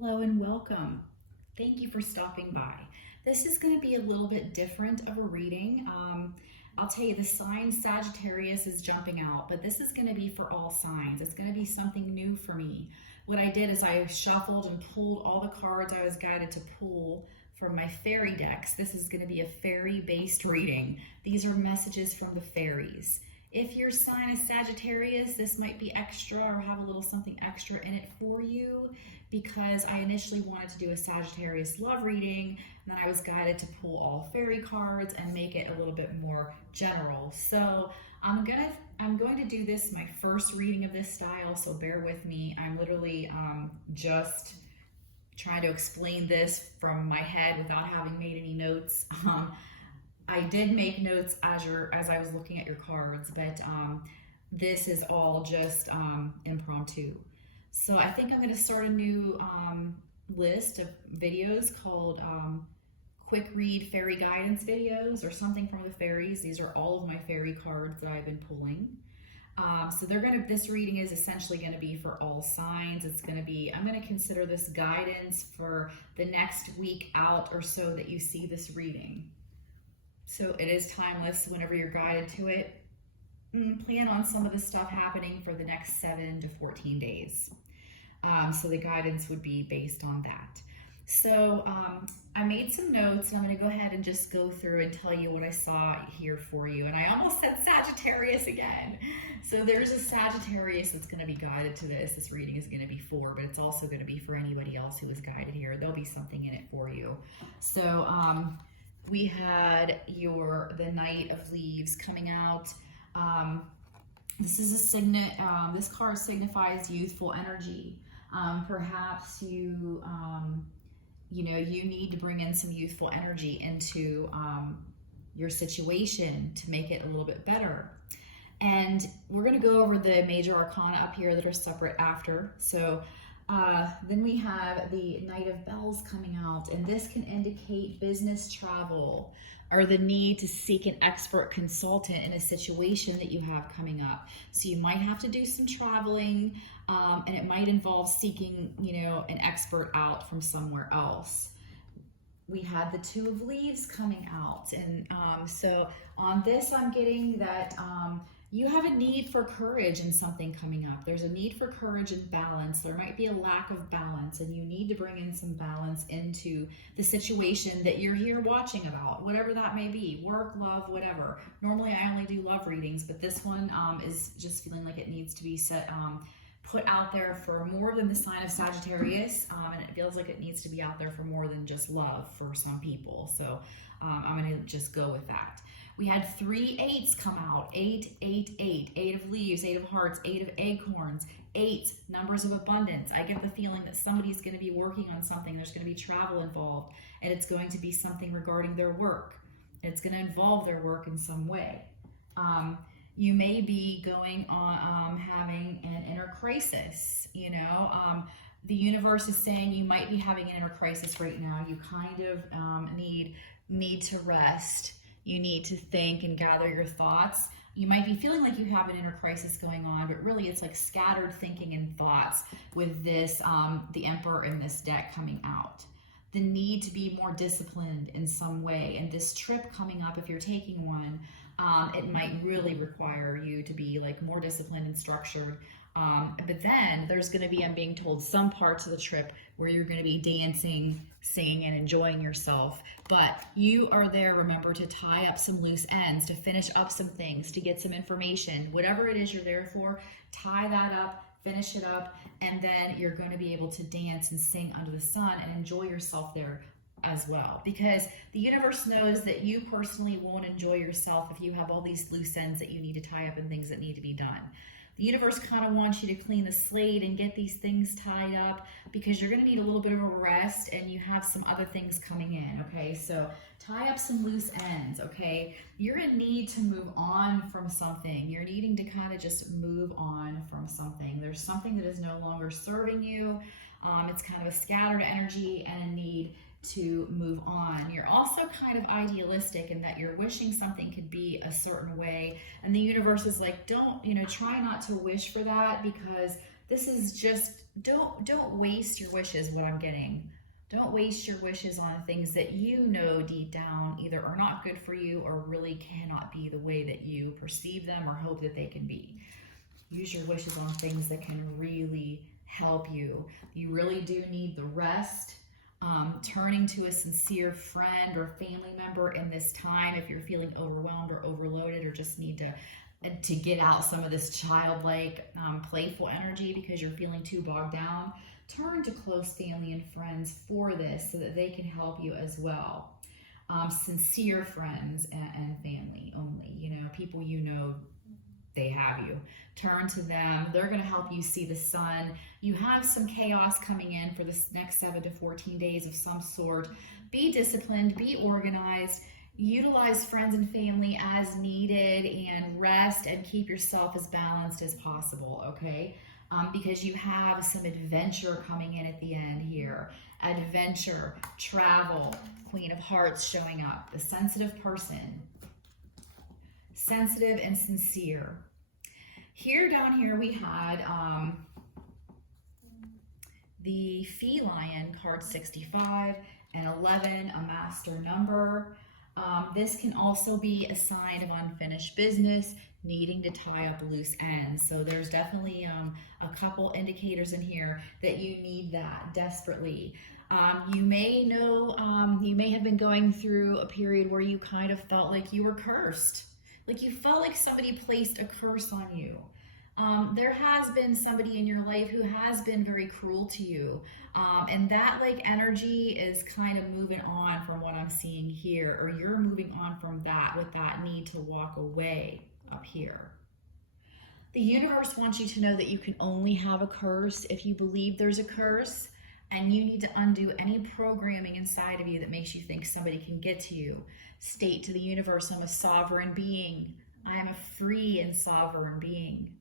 Hello and welcome. Thank you for stopping by. This is going to be a little bit different of a reading. I'll tell you, the sign Sagittarius is jumping out, but this is going to be for all signs. It's going to be something new for me. What I did is I shuffled and pulled all the cards I was guided to pull from my fairy decks. This is going to be a fairy-based reading. These are messages from the fairies. If your sign is Sagittarius, this might be extra or have a little something extra in it for you, because I initially wanted to do a Sagittarius love reading, and then I was guided to pull all fairy cards and make it a little bit more general. So I'm going to do this my first reading of this style, so bear with me. I'm literally just trying to explain this from my head without having made any notes. I did make notes as I was looking at your cards, but this is all just impromptu. So I think I'm going to start a new list of videos called Quick Read Fairy Guidance videos or something from the fairies. These are all of my fairy cards that I've been pulling. So this reading is essentially going to be for all signs. I'm going to consider this guidance for the next week out or so that you see this reading. So it is timeless whenever you're guided to it. Plan on some of this stuff happening for the next 7 to 14 days. So the guidance would be based on that. So I made some notes, and I'm going to go ahead and just go through and tell you what I saw here for you. And I almost said Sagittarius again. So there's a Sagittarius that's going to be guided to this. This reading is going to be for, but it's also going to be for anybody else who is guided here. There'll be something in it for you. So we had the Knight of Leaves coming out. This is a signet. This card signifies youthful energy. Perhaps you need to bring in some youthful energy into your situation to make it a little bit better. And we're going to go over the major arcana up here that are separate after. So then we have the Knight of Bells coming out, and this can indicate business travel or the need to seek an expert consultant in a situation that you have coming up. So you might have to do some traveling, and it might involve seeking, an expert out from somewhere else. We had the Two of Leaves coming out, and so on this I'm getting that you have a need for courage in something coming up. There's a need for courage and balance. There might be a lack of balance, and you need to bring in some balance into the situation that you're here watching about, whatever that may be, work, love, whatever. Normally I only do love readings, but this one is just feeling like it needs to be put out there for more than the sign of Sagittarius, and it feels like it needs to be out there for more than just love for some people. So I'm going to just go with that. We had 3 8s come out. 8, 8, 8. 8 of Leaves, 8 of Hearts, 8 of Acorns. 8, numbers of abundance. I get the feeling that somebody's going to be working on something. There's going to be travel involved, and it's going to be something regarding their work. It's going to involve their work in some way. You may be going on having an inner crisis. The universe is saying you might be having an inner crisis right now. You kind of need to rest. You need to think and gather your thoughts. You might be feeling like you have an inner crisis going on, but really it's like scattered thinking and thoughts with this, the Emperor in this deck coming out. The need to be more disciplined in some way. And this trip coming up, if you're taking one, it might really require you to be like more disciplined and structured. But then there's going to be, I'm being told, some parts of the trip where you're going to be dancing, singing, and enjoying yourself. But you are there, remember, to tie up some loose ends, to finish up some things, to get some information. Whatever it is you're there for, tie that up, finish it up, and then you're going to be able to dance and sing under the sun and enjoy yourself there as well. Because the universe knows that you personally won't enjoy yourself if you have all these loose ends that you need to tie up and things that need to be done. The universe kind of wants you to clean the slate and get these things tied up, because you're going to need a little bit of a rest and you have some other things coming in, okay? So tie up some loose ends, okay? You're in need to move on from something. You're needing to kind of just move on from something. There's something that is no longer serving you. It's kind of a scattered energy and a need to move on. You're also kind of idealistic in that you're wishing something could be a certain way, and the universe is like, don't, try not to wish for that, because this is just, don't waste your wishes, what I'm getting. Don't waste your wishes on things that you know deep down either are not good for you or really cannot be the way that you perceive them or hope that they can be. Use your wishes on things that can really help you. You really do need the rest. Turning to a sincere friend or family member in this time if you're feeling overwhelmed or overloaded or just need to get out some of this childlike, playful energy because you're feeling too bogged down. Turn to close family and friends for this so that they can help you as well. Sincere friends and family only, you know, people you know they have you. Turn to them. They're going to help you see the sun. You have some chaos coming in for this next 7 to 14 days of some sort. Be disciplined, be organized, utilize friends and family as needed, and rest and keep yourself as balanced as possible, okay? Because you have some adventure coming in at the end here. Adventure, travel, Queen of Hearts showing up, the sensitive person. Sensitive and sincere. Here, down here, we had the Feline card 65 and 11, a master number. This can also be a sign of unfinished business, needing to tie up loose ends. So there's definitely a couple indicators in here that you need that desperately. You may know, you may have been going through a period where you kind of felt like you were cursed. Like you felt like somebody placed a curse on you. There has been somebody in your life who has been very cruel to you. And that like energy is kind of moving on from what I'm seeing here, or you're moving on from that with that need to walk away up here. The universe wants you to know that you can only have a curse if you believe there's a curse, and you need to undo any programming inside of you that makes you think somebody can get to you. State to the universe, I'm a sovereign being. I am a free and sovereign being.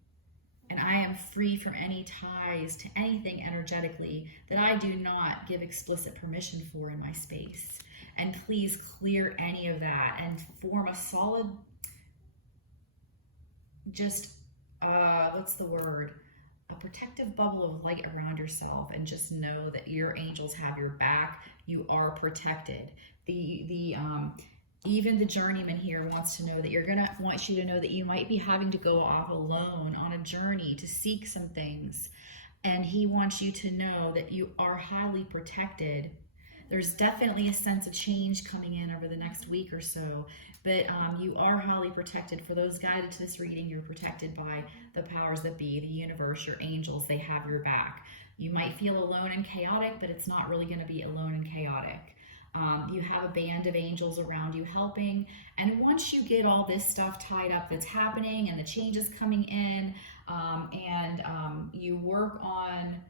And I am free from any ties to anything energetically that I do not give explicit permission for in my space. And please clear any of that and form a solid, just, what's the word? A protective bubble of light around yourself, and just know that your angels have your back. You are protected. Even the journeyman here wants to know that wants you to know that you might be having to go off alone on a journey to seek some things. And he wants you to know that you are highly protected. There's definitely a sense of change coming in over the next week or so, but you are highly protected. For those guided to this reading, you're protected by the powers that be, the universe, your angels. They have your back. You might feel alone and chaotic, but it's not really going to be alone and chaotic. You have a band of angels around you helping, and once you get all this stuff tied up that's happening and the changes coming in, you work on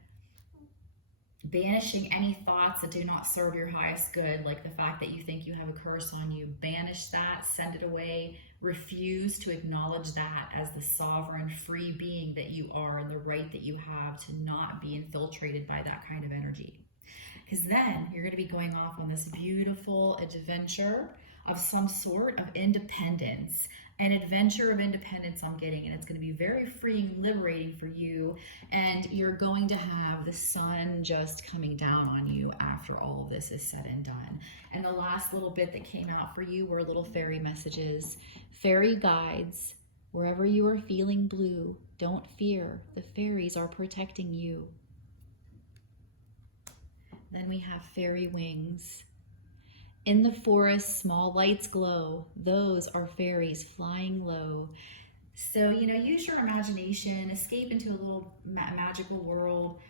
banishing any thoughts that do not serve your highest good, like the fact that you think you have a curse on you. Banish that, send it away, refuse to acknowledge that as the sovereign, free being that you are, and the right that you have to not be infiltrated by that kind of energy. Because then you're going to be going off on this beautiful adventure of some sort of independence. An adventure of independence I'm getting, and it's going to be very freeing and liberating for you, and you're going to have the sun just coming down on you after all of this is said and done. And the last little bit that came out for you were little fairy messages. Fairy guides, wherever you are feeling blue, don't fear. The fairies are protecting you. Then we have fairy wings. In the forest, small lights glow. Those are fairies flying low. So, use your imagination, escape into a little magical world.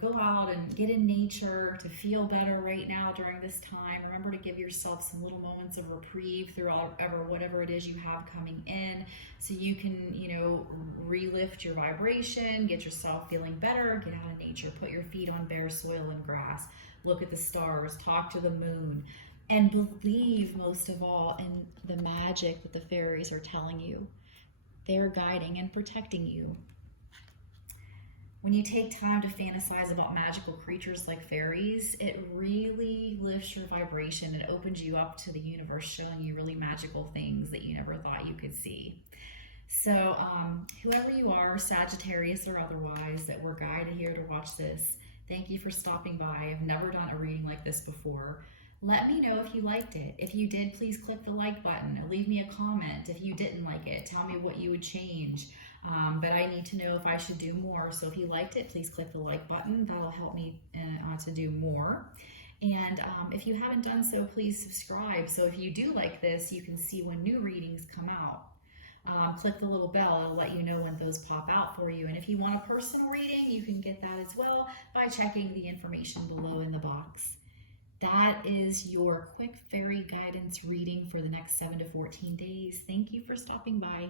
Go out and get in nature to feel better right now during this time. Remember to give yourself some little moments of reprieve through whatever it is you have coming in, so you can, relift your vibration, get yourself feeling better, get out of nature, put your feet on bare soil and grass, look at the stars, talk to the moon, and believe most of all in the magic that the fairies are telling you. They're guiding and protecting you. When you take time to fantasize about magical creatures like fairies, it really lifts your vibration. It opens you up to the universe, showing you really magical things that you never thought you could see. So, whoever you are, Sagittarius or otherwise, that were guided here to watch this, thank you for stopping by. I've never done a reading like this before. Let me know if you liked it. If you did, please click the like button. Leave me a comment. If you didn't like it, tell me what you would change. But I need to know if I should do more. So if you liked it, please click the like button. That'll help me to do more. And if you haven't done so, please subscribe. So if you do like this, you can see when new readings come out. Click the little bell, it'll let you know when those pop out for you. And if you want a personal reading, you can get that as well by checking the information below in the box. That is your quick fairy guidance reading for the next 7 to 14 days. Thank you for stopping by.